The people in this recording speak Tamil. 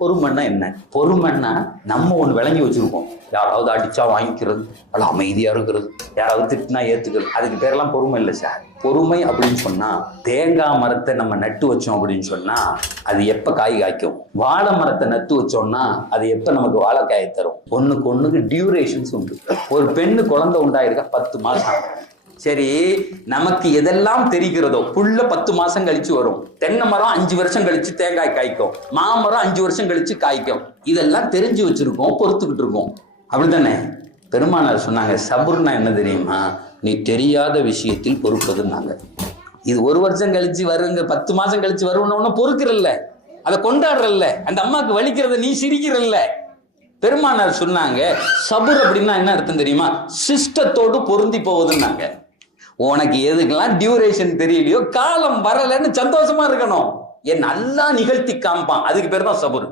பொறுமைன்னா என்ன? பொறுமைன்னா நம்ம ஒண்ணு விளங்கி வச்சிருக்கோம். யாராவது அடிச்சா வாங்கிக்கிறது, அல்ல அமைதியா இருக்கிறது, யாராவது திட்டினா ஏத்துக்கிறது, அதுக்கு பேரெல்லாம் பொறுமை இல்லை சார். பொறுமை அப்படின்னு சொன்னா, தேங்காய் மரத்தை நம்ம நட்டு வச்சோம் அப்படின்னு சொன்னா அது எப்ப காய் காய்க்கும்? வாழை மரத்தை நட்டு வச்சோம்னா அது எப்ப நமக்கு வாழைக்காயை தரும்? ஒண்ணுக்கு டியூரேஷன்ஸ் உண்டு. ஒரு பெண்ணு குழந்தை உண்டாயிருக்கா 10 மாசம். சரி, நமக்கு எதெல்லாம் தெரிகிறதோ புல்ல 10 மாசம் கழிச்சு வரும். தென்னை மரம் 5 வருஷம் கழிச்சு தேங்காய் காய்க்கும். மாமரம் 5 வருஷம் கழிச்சு காய்க்கும். இதெல்லாம் தெரிஞ்சு வச்சிருக்கோம், பொறுத்துக்கிட்டு இருக்கோம். அப்படித்தானே? பெருமானார் சொன்னாங்க, சபுர்னா என்ன தெரியுமா? நீ தெரியாத விஷயத்தில் பொறுப்பதுன்னாங்க. இது 1 வருஷம் கழிச்சு வருங்க, 10 மாசம் கழிச்சு வருவன பொறுக்கிறல்ல, அதை கொண்டாடுறல்ல, அந்த அம்மாவுக்கு வலிக்கிறத நீ சிரிக்கிறல்ல. பெருமானார் சொன்னாங்க, சபுர் அப்படின்னா என்ன அர்த்தம் தெரியுமா? சிஸ்டத்தோடு பொருந்தி போவதுன்னாங்க. உனக்கு எதுக்கெல்லாம் டியூரேஷன் தெரியலையோ, காலம் வரலன்னு சந்தோஷமா இருக்கணும். என் நல்லா நிகழ்த்தி காமிப்பான், அதுக்கு பேர் தான் சபுர்.